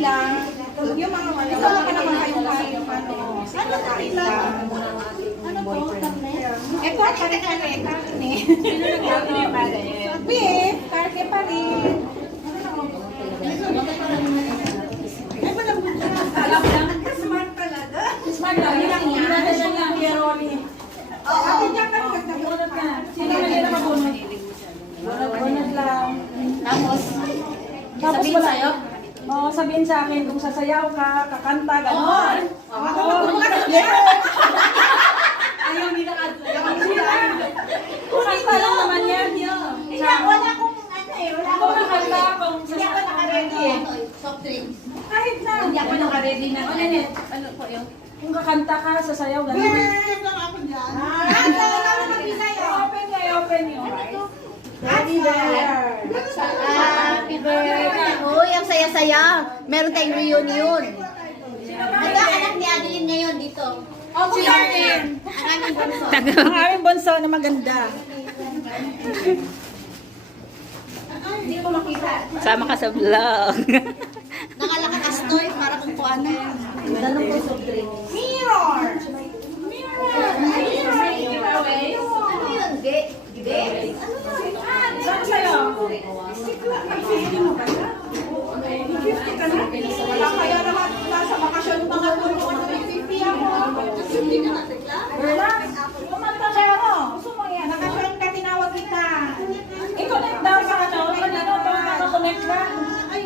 lang. Yung mga wala. Ito ka naman kayong ano. Ano kanila? Ano to? Eh, karne. Karne. Sino nag-karne pa rin? Beef. Karne pa rin. Ay, walang alam lang. Smart talaga. Smart lang. Hindi na siya nga hieroni. Oo. Bunot ka. Sino na nila mabunot? Bunot lang. Tapos sabihin sa'yo? Oo, sabihin sa akin kung sasayaw ka, kakanta, gano'n. Oo. Ayaw nila ka. Kukanta lang naman yan. Wala akong ano eh. Wala Kung nakanta, kung Hindi ako naka-ready eh. Soft drinks. kahit na. Hindi ako naka-ready na. Ano po yun? Kung kakanta ka, sasayaw, gano'n. lang ako dyan. Open niya, open niyo. Happy there. Happy birthday. Uy, ang saya-saya. Meron tayong reunion. Ito ang anak ni Adeline ngayon dito. Oh, si Arlen. Ang aming bunso. Ang aming bunso na maganda. Hindi ko makita. Sama ka sa vlog. Nakalaka na store para kung kuha na yan. Dalawang po soft drinks. Mirror! Ano yun? Ge? Ano yun? Saan sa'yo? Mag-50 mo ba na? Mag-50 ka na? Wala kaya naman nasa bakasyon mga tulong ano may 50 ako. Mag-50 ka na, Tekla? Relax. Kumanta ka ano? Gusto mo yan. Nakasyon ka, tinawag kita. I-connect daw sa ano. Kanino to nakakonect na?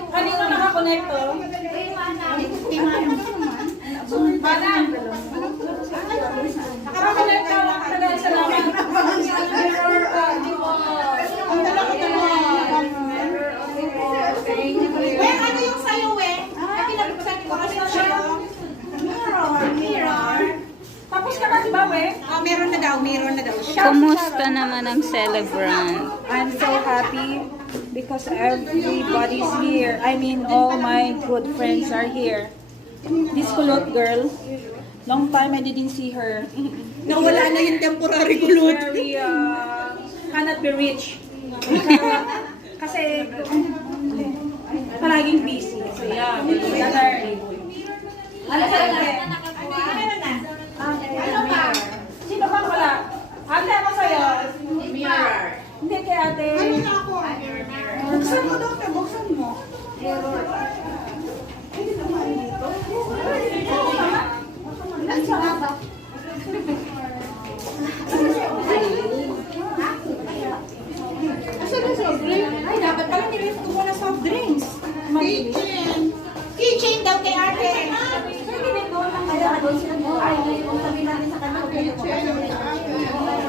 Kanino nakakonect to? Madam. Nakakonect daw lang ka dahil sa laman. Ang Wen, ano yung sa'yo, Wen? Kasi nabibigyan ko kasi sa'yo. Mirror. Tapos ka na, di ba, Wen? Oh, meron na daw siya. Kumusta naman ang celebrant? I'm so happy because everybody's here. I mean, all my good friends are here. This kulot girl, long time I didn't see her. Nawala na yung temporary kulot. Very, cannot be reached. Kasi, palaging busy. So, yeah, gather. Ano sa Ano pa? Sino ba wala? Ate, ako sa'yo? Mirror. Hindi kay ate. Ano na ako? Buksan mo daw, buksan mo. Ay, dapat pala nilift ko muna soft drinks. Kitchen. Kitchen daw kay ate.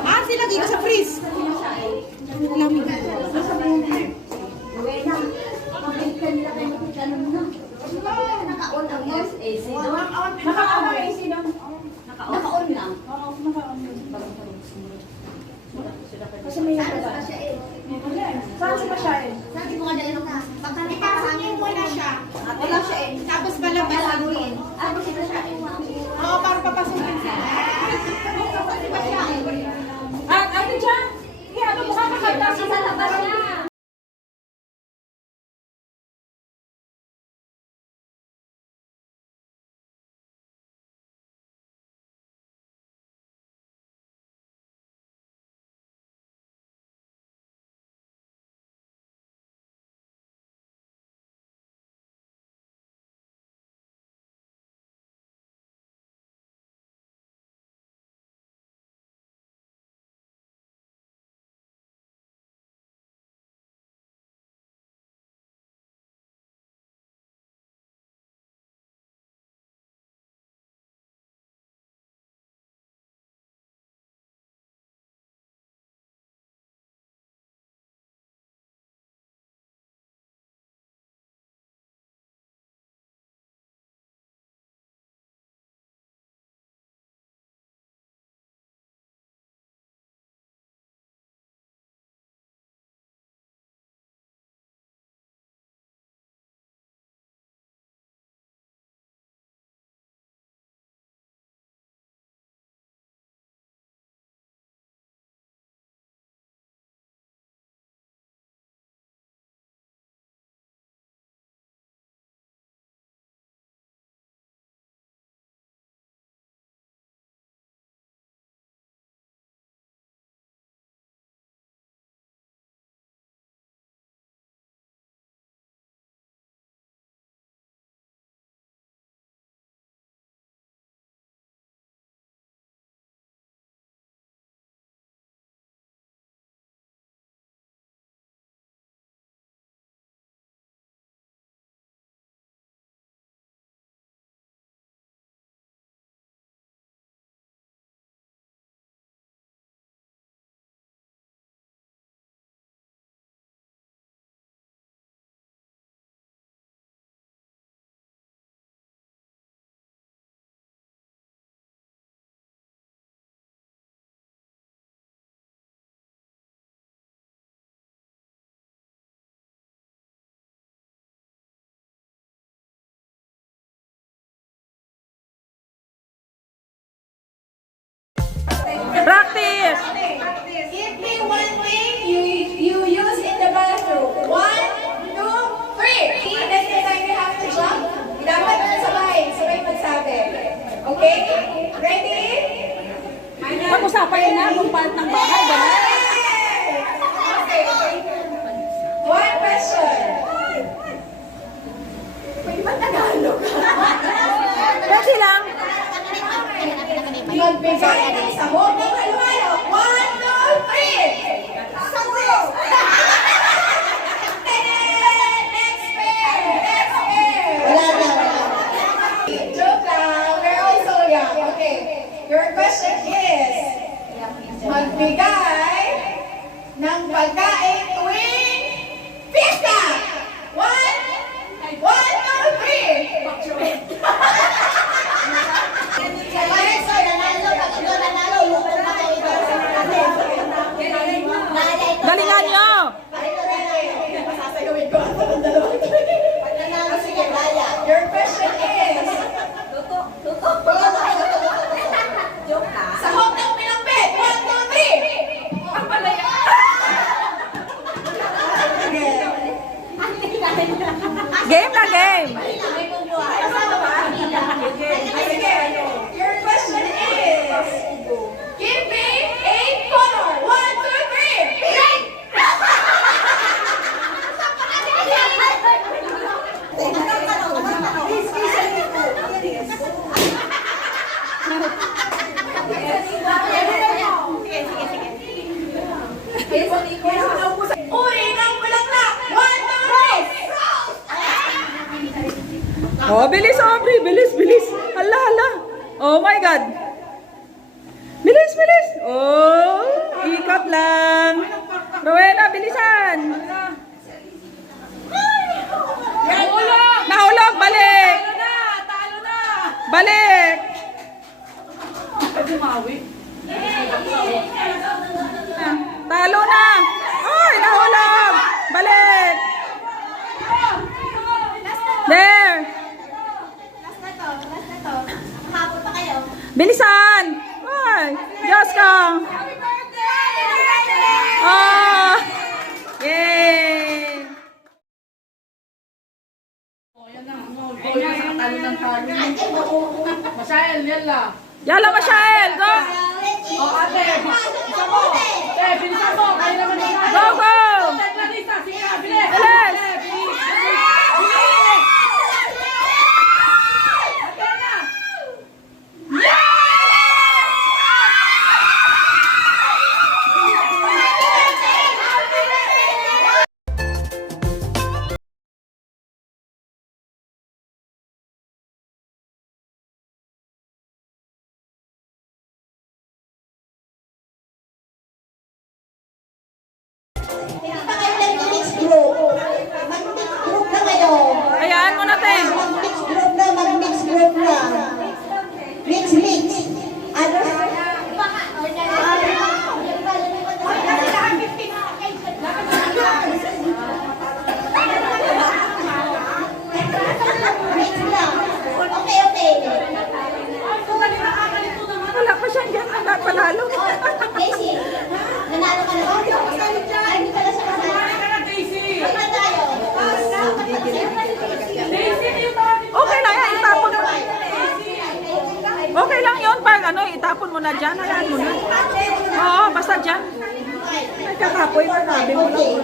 Ah, sila dito sa freeze. Lamig. Naka-on ang AC. Naka-on ang AC daw. Naka-on lang. Oo, naka-on. Kasi may Saan iba. ba siya eh? Saan si Mashay? Sabi ko nga dahil na. Ipasok niyo wala siya. Wala siya eh. Tapos balabas. Basaguin. Ano sila siya eh? Oo, para papasukin siya. Diba siya eh? At ate dyan, ano mo kakakanta Sa labas niya. Game na game. Your question is, give me a color. 1, 2, 3. Pink! Uri ng bulaklak. 1, 2, 3. Oh, bilis, Aubrey. Bilis, bilis. Hala, hala. Oh my God. Bilis, bilis. Oh, ikot lang. Rowena, bilisan. Nahulog, balik. Talo na! Balik. Talo na. Ay, nahulog. Balik. There. Habol pa kayo. Bilisan. Ay, Diyos ka. Oh. Yay. Yala, Mashael. Go. Go, go. Bilis. Hindi pa kayo nag-mix group. Mag-mix group na kayo. Hayaan mo natin. Mag-mix group na, mag-mix group na. Mix, mix. Ano? Mix lang. Okay, okay. Wala pa siya dyan. Wala panalo. Daisy, nanalo ka na ba? Ay, hindi pala siya kasali. Ano tayo? Okay lang yan. Itapon mo. Okay lang yun. Pag ano, itapon mo na dyan. Hayaan mo na. Oo, basta dyan. Ay, kakapoy na sabi mo lang.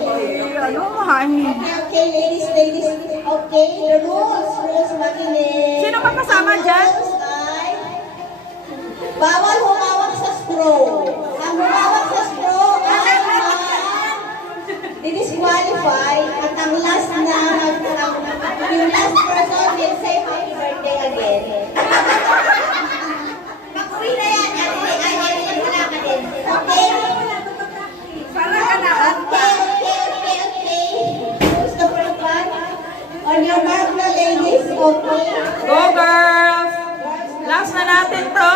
Ano, hangin. Okay, ladies, ladies. Okay, the rules makinig. Sino ba kasama dyan? Rules ay, bawal humawak sa straw. Ang humawak sa straw ay di-disqualify at ang last na, yung last person will say happy birthday again. Mag-uwi na yan. Ay, wala ka din. Okay? Okay. Who's the first one? On your mark na, ladies. Okay. Go, girls! Last na natin to.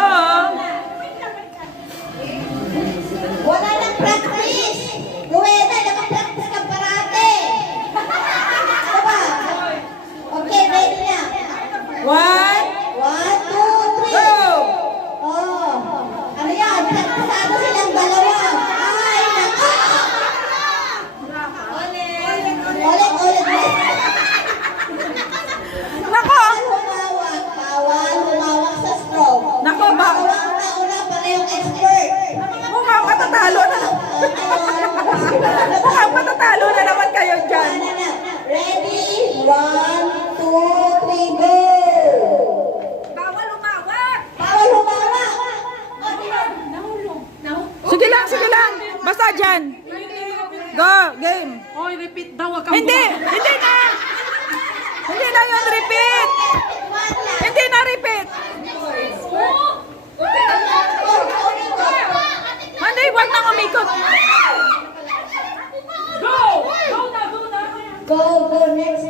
Wala nang practice. Rueda, nakapractice ka parate. Diba? Okay, ready na. 1, 1, 2, 3. go! Oh. Ano yan? Practiceado silang dalawa. Ay, nako! Ulit. Nako! Bawal humawak sa straw. Nako, ba? Una, parehong expert. Mukhang matatalo na. Mukhang matatalo na naman kayo dyan. Ready? 1, 2, 3, go! Bawal umawak! Bawal humawak! Sige lang. Basta dyan. Go, game. Oy, repeat daw. Wag Hindi na. Hindi na yun, repeat. Hindi na repeat. Hindi, wag nang umikot. Go, next.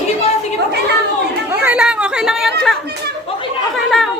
Sige po. Okay lang. Okay lang yan, Cla. Okay lang.